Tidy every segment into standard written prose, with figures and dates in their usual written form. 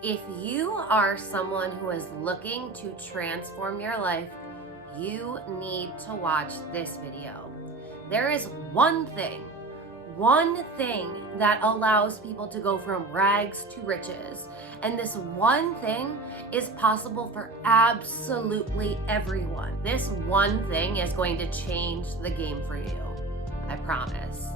If you are someone who is looking to transform your life, you need to watch this video. There is one thing that allows people to go from rags to riches. And this one thing is possible for absolutely everyone. This one thing is going to change the game for you. I promise.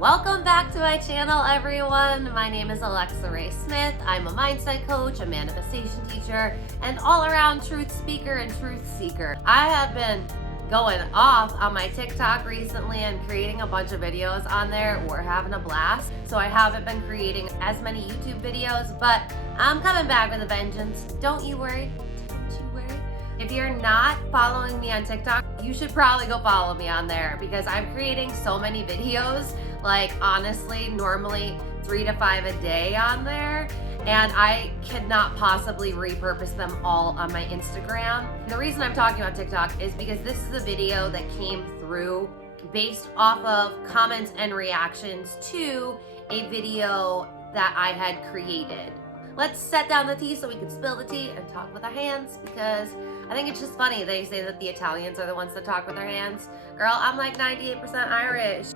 Welcome back to my channel, everyone. My name is Alexa Ray Smith. I'm a mindset coach, a manifestation teacher, and all-around truth speaker and truth seeker. I have been going off on my TikTok recently and creating a bunch of videos on there. We're having a blast. So I haven't been creating as many YouTube videos, but I'm coming back with a vengeance. Don't you worry. Don't you worry. If you're not following me on TikTok, you should probably go follow me on there because I'm creating so many videos. Like honestly, normally 3 to 5 a day on there, and I cannot possibly repurpose them all on my Instagram. And the reason I'm talking about TikTok is because this is a video that came through based off of comments and reactions to a video that I had created. Let's set down the tea so we can spill the tea and talk with our hands, because I think it's just funny they say that the Italians are the ones that talk with their hands. Girl, I'm like 98% Irish.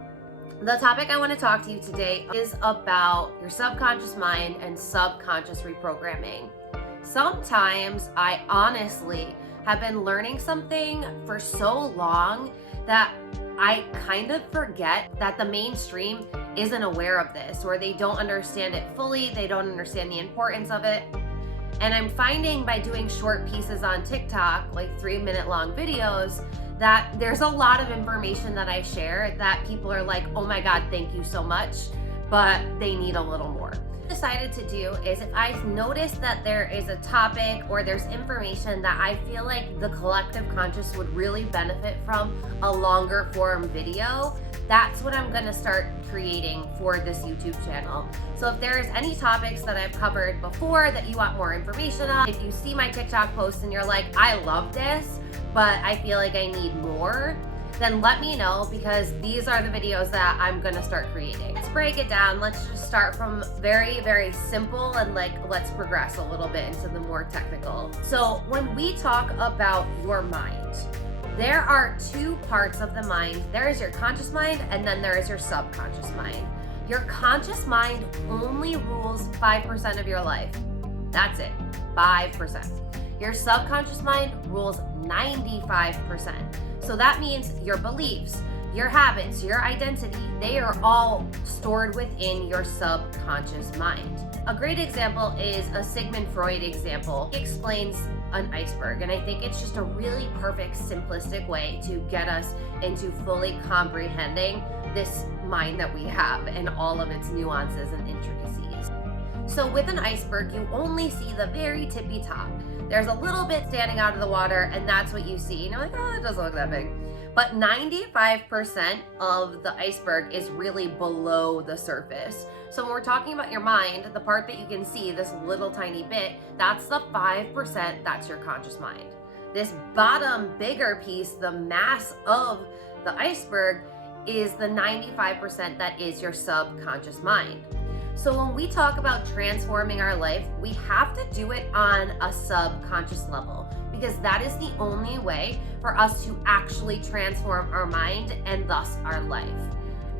The topic I want to talk to you today is about your subconscious mind and subconscious reprogramming. Sometimes I honestly have been learning something for so long that I kind of forget that the mainstream isn't aware of this, or they don't understand it fully, they don't understand the importance of it. And I'm finding by doing short pieces on TikTok, like 3-minute long videos, that there's a lot of information that I share that people are like, oh my God, thank you so much, but they need a little more. What I decided to do is, if I notice that there is a topic or there's information that I feel like the collective conscious would really benefit from a longer form video, that's what I'm gonna start creating for this YouTube channel. So if there's any topics that I've covered before that you want more information on, if you see my TikTok post and you're like, I love this, but I feel like I need more, then let me know, because these are the videos that I'm gonna start creating. Let's break it down. Let's just start from very, very simple and let's progress a little bit into the more technical. So when we talk about your mind, there are two parts of the mind. There is your conscious mind, and then there is your subconscious mind. Your conscious mind only rules 5% of your life. That's it, 5%. Your subconscious mind rules 95%. So that means your beliefs, your habits, your identity, they are all stored within your subconscious mind. A great example is a Sigmund Freud example. He explains an iceberg, and I think it's just a really perfect, simplistic way to get us into fully comprehending this mind that we have and all of its nuances and intricacies. So with an iceberg, you only see the very tippy top. There's a little bit standing out of the water, and that's what you see. And you're like, oh, it doesn't look that big. But 95% of the iceberg is really below the surface. So when we're talking about your mind, the part that you can see, this little tiny bit, that's the 5%, that's your conscious mind. This bottom bigger piece, the mass of the iceberg, is the 95% that is your subconscious mind. So when we talk about transforming our life, we have to do it on a subconscious level, because that is the only way for us to actually transform our mind and thus our life.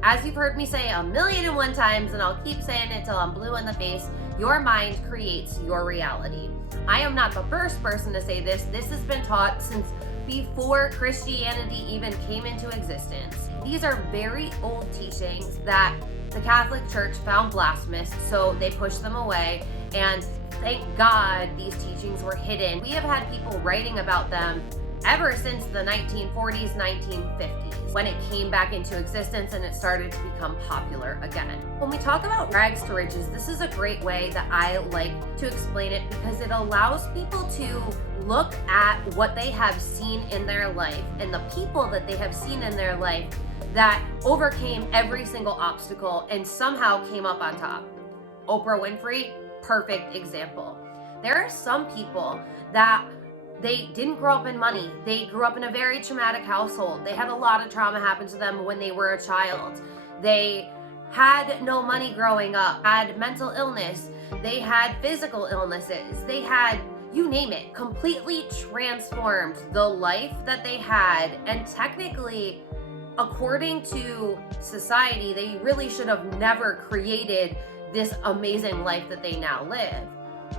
As you've heard me say 1,000,001 times, and I'll keep saying it till I'm blue in the face, your mind creates your reality. I am not the first person to say this. This has been taught since before Christianity even came into existence. These are very old teachings that the Catholic Church found blasphemous, so they pushed them away, and thank God these teachings were hidden. We have had people writing about them ever since the 1940s, 1950s, when it came back into existence and it started to become popular again. When we talk about rags to riches, this is a great way that I like to explain it, because it allows people to look at what they have seen in their life and the people that they have seen in their life that overcame every single obstacle and somehow came up on top. Oprah Winfrey, perfect example. There are some people that They didn't grow up in money. They grew up in a very traumatic household. They had a lot of trauma happen to them when they were a child. They had no money growing up, had mental illness. They had physical illnesses. They had, you name it, completely transformed the life that they had. And technically, according to society, they really should have never created this amazing life that they now live.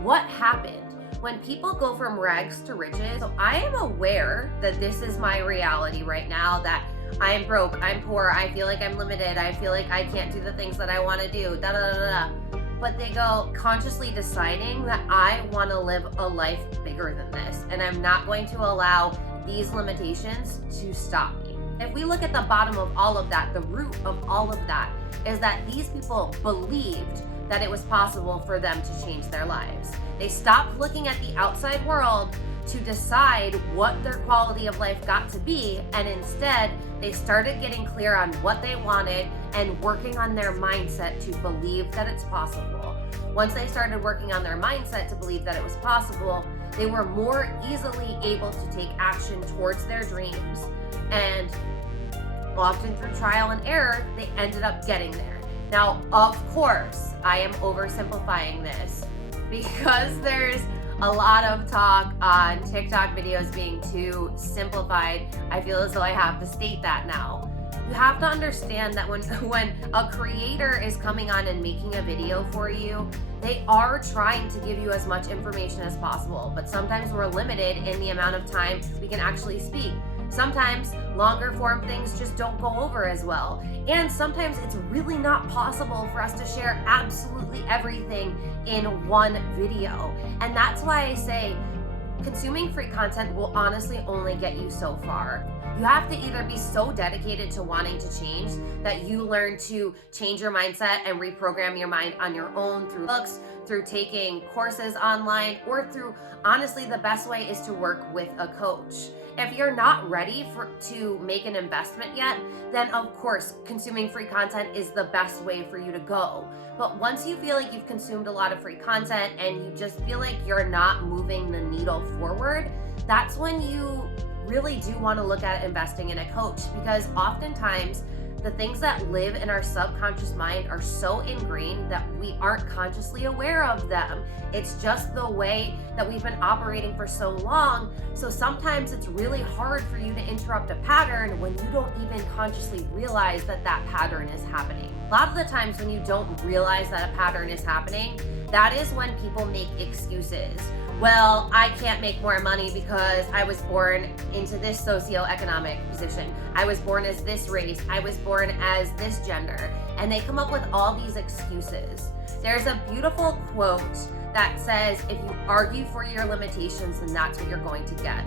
What happened? When people go from rags to riches, so I am aware that this is my reality right now, that I'm broke, I'm poor, I feel like I'm limited, I feel like I can't do the things that I want to do, da da da da. But they go consciously deciding that I want to live a life bigger than this, and I'm not going to allow these limitations to stop me. If we look at the bottom of all of that, the root of all of that is that these people believed that it was possible for them to change their lives. They stopped looking at the outside world to decide what their quality of life got to be, and instead they started getting clear on what they wanted and working on their mindset to believe that it's possible. Once they started working on their mindset to believe that it was possible, they were more easily able to take action towards their dreams, and often through trial and error, they ended up getting there. Now, of course, I am oversimplifying this because there's a lot of talk on TikTok videos being too simplified. I feel as though I have to state that now. You have to understand that when a creator is coming on and making a video for you, they are trying to give you as much information as possible, but sometimes we're limited in the amount of time we can actually speak. Sometimes longer form things just don't go over as well. And sometimes it's really not possible for us to share absolutely everything in one video. And that's why I say consuming free content will honestly only get you so far. You have to either be so dedicated to wanting to change that you learn to change your mindset and reprogram your mind on your own through books, through taking courses online, or through, honestly, the best way is to work with a coach. If you're not ready to make an investment yet, then of course, consuming free content is the best way for you to go. But once you feel like you've consumed a lot of free content and you just feel like you're not moving the needle forward, that's when you really do want to look at investing in a coach, because oftentimes the things that live in our subconscious mind are so ingrained that we aren't consciously aware of them. It's just the way that we've been operating for so long. So sometimes it's really hard for you to interrupt a pattern when you don't even consciously realize that that pattern is happening. A lot of the times when you don't realize that a pattern is happening, that is when people make excuses. Well, I can't make more money because I was born into this socioeconomic position. I was born as this race. I was born as this gender. And they come up with all these excuses. There's a beautiful quote that says, if you argue for your limitations, then that's what you're going to get.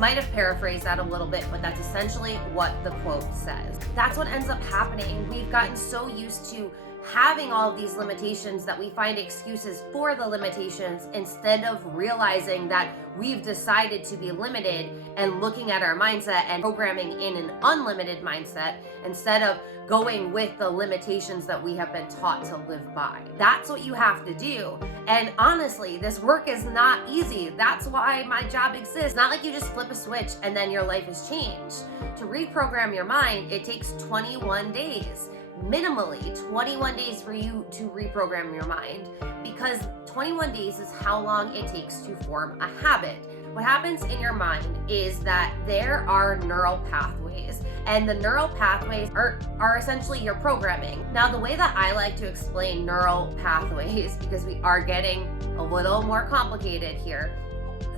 Might have paraphrased that a little bit, but that's essentially what the quote says. That's what ends up happening. We've gotten so used to having all of these limitations that we find excuses for the limitations instead of realizing that we've decided to be limited and looking at our mindset and programming in an unlimited mindset instead of going with the limitations that we have been taught to live by. That's what you have to do. And honestly, this work is not easy. That's why my job exists. It's not like you just flip a switch and then your life is changed. To reprogram your mind, it takes 21 days. Minimally 21 days for you to reprogram your mind, because 21 days is how long it takes to form a habit. What happens in your mind is that there are neural pathways, and the neural pathways are essentially your programming. Now, the way that I like to explain neural pathways, because we are getting a little more complicated here,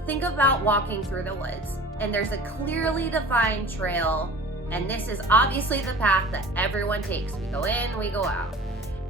think about walking through the woods, and there's a clearly defined trail. And this is obviously the path that everyone takes. We go in, we go out.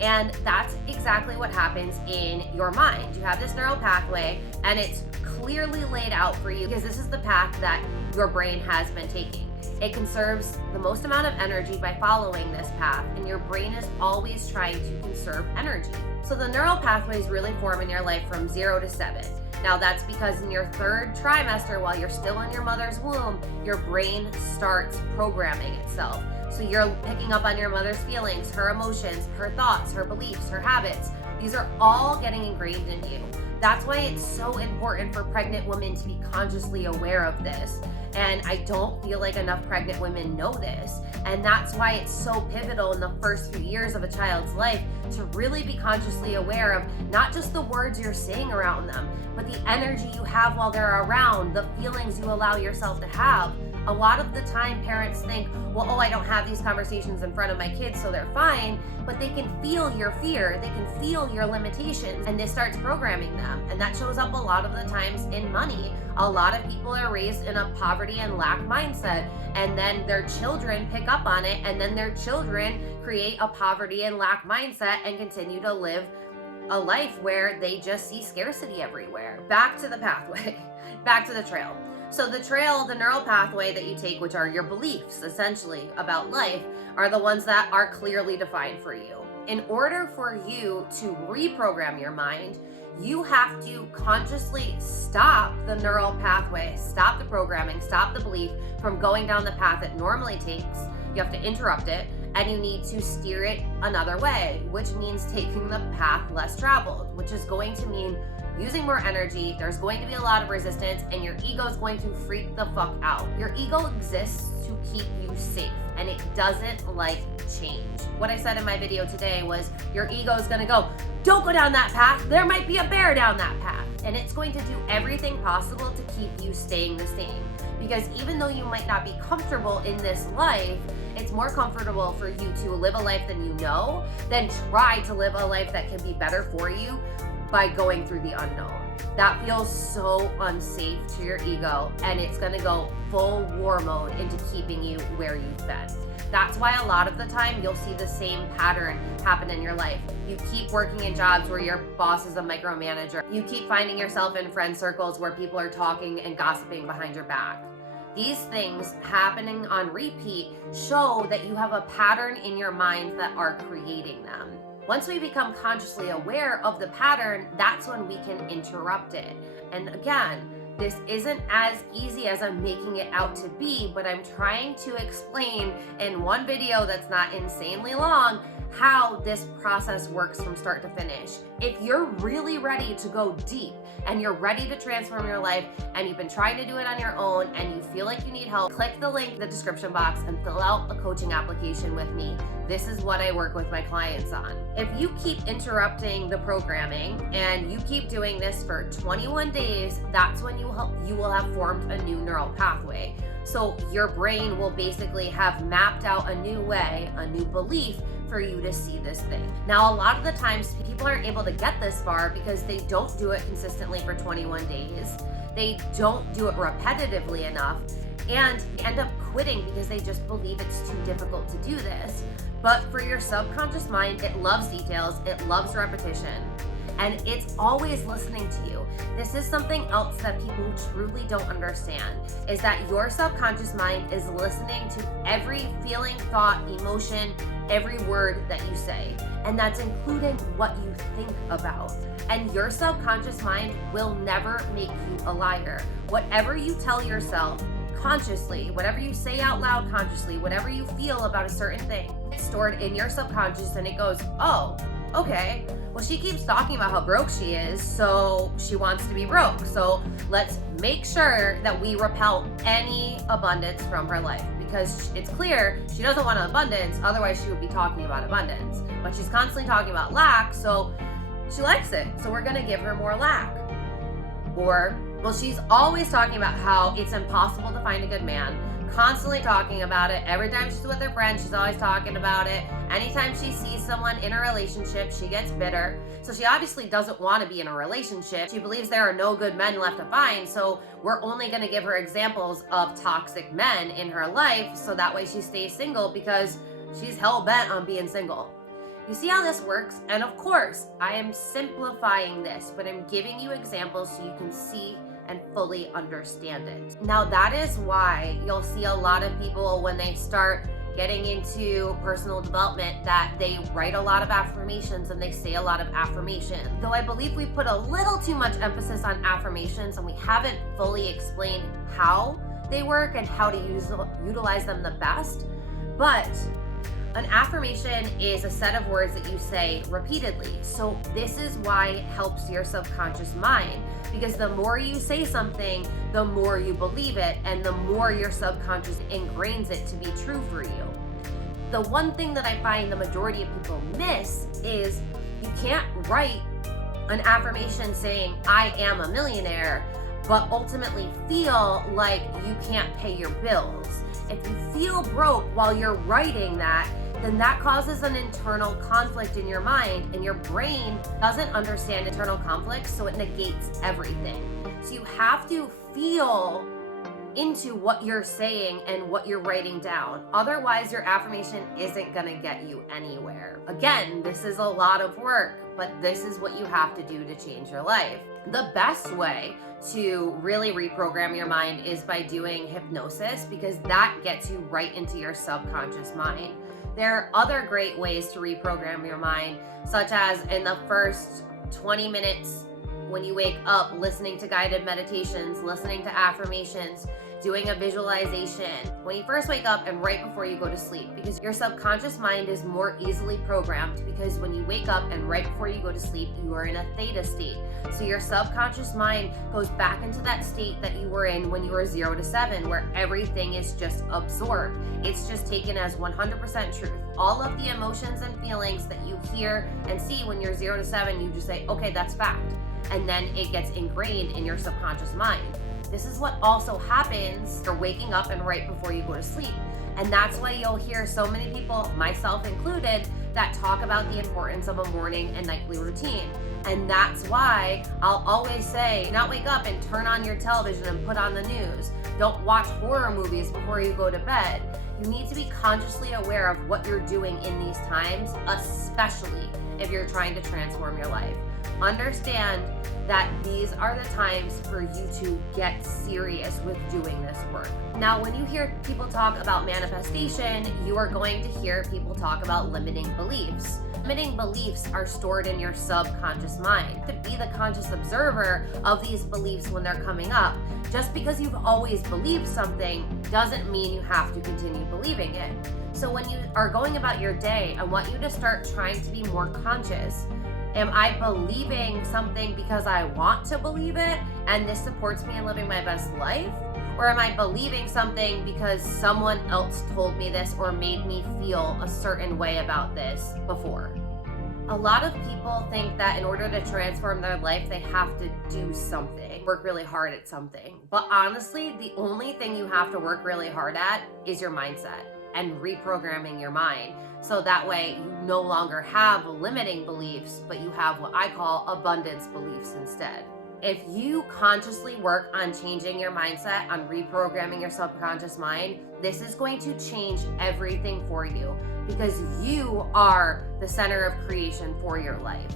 And that's exactly what happens in your mind. You have this neural pathway and it's clearly laid out for you because this is the path that your brain has been taking. It conserves the most amount of energy by following this path, and your brain is always trying to conserve energy. So the neural pathways really form in your life from 0 to 7. Now that's because in your third trimester, while you're still in your mother's womb, your brain starts programming itself. So you're picking up on your mother's feelings, her emotions, her thoughts, her beliefs, her habits. These are all getting ingrained in you. That's why it's so important for pregnant women to be consciously aware of this. And I don't feel like enough pregnant women know this. And that's why it's so pivotal in the first few years of a child's life to really be consciously aware of not just the words you're saying around them, but the energy you have while they're around, the feelings you allow yourself to have. A lot of the time parents think, well, oh, I don't have these conversations in front of my kids, so they're fine, but they can feel your fear, they can feel your limitations, and this starts programming them. And that shows up a lot of the times in money. A lot of people are raised in a poverty and lack mindset, and then their children pick up on it, and then their children create a poverty and lack mindset and continue to live a life where they just see scarcity everywhere. Back to the pathway, back to the trail. So the trail, the neural pathway that you take, which are your beliefs essentially about life, are the ones that are clearly defined for you. In order for you to reprogram your mind, you have to consciously stop the neural pathway, stop the programming, stop the belief from going down the path it normally takes. You have to interrupt it, and you need to steer it another way, which means taking the path less traveled, which is going to mean using more energy. There's going to be a lot of resistance, and your ego is going to freak the fuck out. Your ego exists to keep you safe, and it doesn't like change. What I said in my video today was your ego is going to go, don't go down that path. There might be a bear down that path. And it's going to do everything possible to keep you staying the same. Because even though you might not be comfortable in this life, it's more comfortable for you to live a life than you know than try to live a life that can be better for you by going through the unknown. That feels so unsafe to your ego, and it's gonna go full war mode into keeping you where you've been. That's why a lot of the time you'll see the same pattern happen in your life. You keep working in jobs where your boss is a micromanager. You keep finding yourself in friend circles where people are talking and gossiping behind your back. These things happening on repeat show that you have a pattern in your mind that are creating them. Once we become consciously aware of the pattern, that's when we can interrupt it. And again, this isn't as easy as I'm making it out to be, but I'm trying to explain in one video that's not insanely long how this process works from start to finish. If you're really ready to go deep and you're ready to transform your life and you've been trying to do it on your own and you feel like you need help, click the link in the description box and fill out a coaching application with me. This is what I work with my clients on. If you keep interrupting the programming and you keep doing this for 21 days, that's when you will have formed a new neural pathway. So your brain will basically have mapped out a new way, a new belief for you to see this thing. Now, a lot of the times people aren't able to get this far because they don't do it consistently for 21 days. They don't do it repetitively enough and end up quitting because they just believe it's too difficult to do this. But for your subconscious mind, it loves details, it loves repetition, and it's always listening to you. This is something else that people who truly don't understand, is that your subconscious mind is listening to every feeling, thought, emotion, every word that you say, and that's including what you think about. And your subconscious mind will never make you a liar. Whatever you tell yourself consciously, whatever you say out loud consciously, whatever you feel about a certain thing, it's stored in your subconscious, and it goes, oh, okay, well, she keeps talking about how broke she is, so she wants to be broke. So let's make sure that we repel any abundance from her life, because it's clear she doesn't want abundance, otherwise she would be talking about abundance. But she's constantly talking about lack, so she likes it, so we're gonna give her more lack. Or, well, she's always talking about how it's impossible to find a good man, constantly talking about it. Every time she's with her friends, she's always talking about it. Anytime she sees someone in a relationship, she gets bitter. So she obviously doesn't want to be in a relationship. She believes there are no good men left to find, so we're only going to give her examples of toxic men in her life, so that way she stays single because she's hell-bent on being single. You see how this works? And of course, I am simplifying this, but I'm giving you examples so you can see and fully understand it. Now, that is why you'll see a lot of people when they start getting into personal development that they write a lot of affirmations and they say a lot of affirmations. Though I believe we put a little too much emphasis on affirmations and we haven't fully explained how they work and how to utilize them the best. But An affirmation is a set of words that you say repeatedly. So this is why it helps your subconscious mind, because the more you say something, the more you believe it, and the more your subconscious ingrains it to be true for you. The one thing that I find the majority of people miss is you can't write an affirmation saying, I am a millionaire, but ultimately feel like you can't pay your bills. If you feel broke while you're writing that, then that causes an internal conflict in your mind, and your brain doesn't understand internal conflict, so it negates everything. So you have to feel into what you're saying and what you're writing down. Otherwise, your affirmation isn't gonna get you anywhere. Again, this is a lot of work, but this is what you have to do to change your life. The best way to really reprogram your mind is by doing hypnosis, because that gets you right into your subconscious mind. There are other great ways to reprogram your mind, such as in the first 20 minutes when you wake up, listening to guided meditations, listening to affirmations, doing a visualization when you first wake up and right before you go to sleep, because your subconscious mind is more easily programmed, because when you wake up and right before you go to sleep, you are in a theta state. So your subconscious mind goes back into that state that you were in when you were 0 to 7, where everything is just absorbed. It's just taken as 100% truth. All of the emotions and feelings that you hear and see when you're 0 to 7, you just say, okay, that's fact. And then it gets ingrained in your subconscious mind. This is what also happens for waking up and right before you go to sleep. And that's why you'll hear so many people, myself included, that talk about the importance of a morning and nightly routine. And that's why I'll always say, do not wake up and turn on your television and put on the news. Don't watch horror movies before you go to bed. You need to be consciously aware of what you're doing in these times, especially if you're trying to transform your life. Understand that these are the times for you to get serious with doing this work. Now, when you hear people talk about manifestation, you are going to hear people talk about limiting beliefs. Limiting beliefs are stored in your subconscious mind. To be the conscious observer of these beliefs when they're coming up. Just because you've always believed something doesn't mean you have to continue believing it. So when you are going about your day, I want you to start trying to be more conscious. Am I believing something because I want to believe it and this supports me in living my best life? Or am I believing something because someone else told me this or made me feel a certain way about this before? A lot of people think that in order to transform their life, they have to do something, work really hard at something. But honestly, the only thing you have to work really hard at is your mindset and reprogramming your mind. So that way you no longer have limiting beliefs, but you have what I call abundance beliefs instead. If you consciously work on changing your mindset, on reprogramming your subconscious mind, this is going to change everything for you, because you are the center of creation for your life.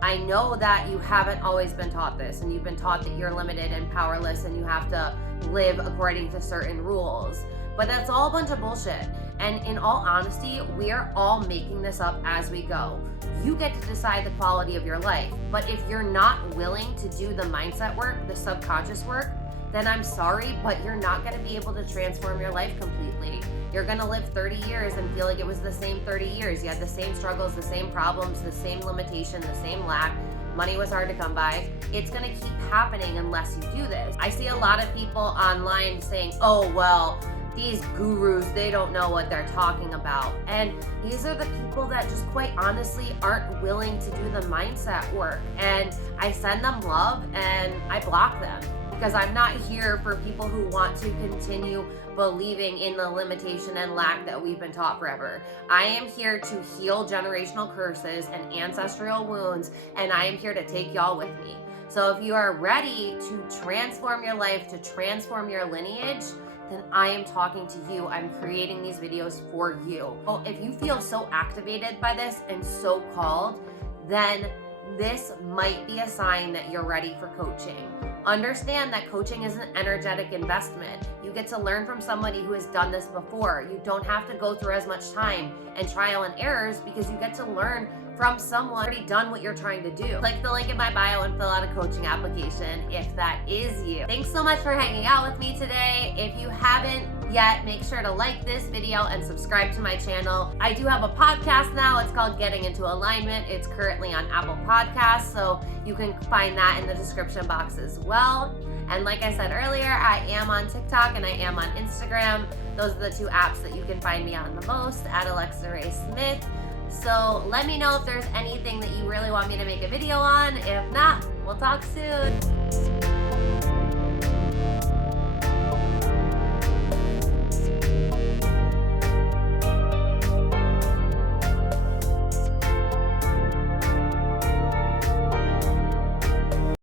I know that you haven't always been taught this, and you've been taught that you're limited and powerless and you have to live according to certain rules, but that's all a bunch of bullshit. And in all honesty, we are all making this up as we go. You get to decide the quality of your life. But if you're not willing to do the mindset work, the subconscious work, then I'm sorry, but you're not going to be able to transform your life completely. You're going to live 30 years and feel like it was the same 30 years. You had the same struggles, the same problems, the same limitation, the same lack. Money was hard to come by. It's going to keep happening unless you do this. I see a lot of people online saying, oh, well, these gurus, they don't know what they're talking about. And these are the people that just quite honestly aren't willing to do the mindset work. And I send them love and I block them, because I'm not here for people who want to continue believing in the limitation and lack that we've been taught forever. I am here to heal generational curses and ancestral wounds, and I am here to take y'all with me. So if you are ready to transform your life, to transform your lineage, then I am talking to you. I'm creating these videos for you. Oh, if you feel so activated by this and so called, then this might be a sign that you're ready for coaching. Understand that coaching is an energetic investment. You get to learn from somebody who has done this before. You don't have to go through as much time and trial and errors, because you get to learn from someone already done what you're trying to do. Click the link in my bio and fill out a coaching application if that is you. Thanks so much for hanging out with me today. If you haven't yet, make sure to like this video and subscribe to my channel. I do have a podcast now. It's called Getting Into Alignment. It's currently on Apple Podcasts, so you can find that in the description box as well. And like I said earlier, I am on TikTok and I am on Instagram. Those are the two apps that you can find me on the most, at Alexa Ray Smith. So let me know if there's anything that you really want me to make a video on. If not, we'll talk soon.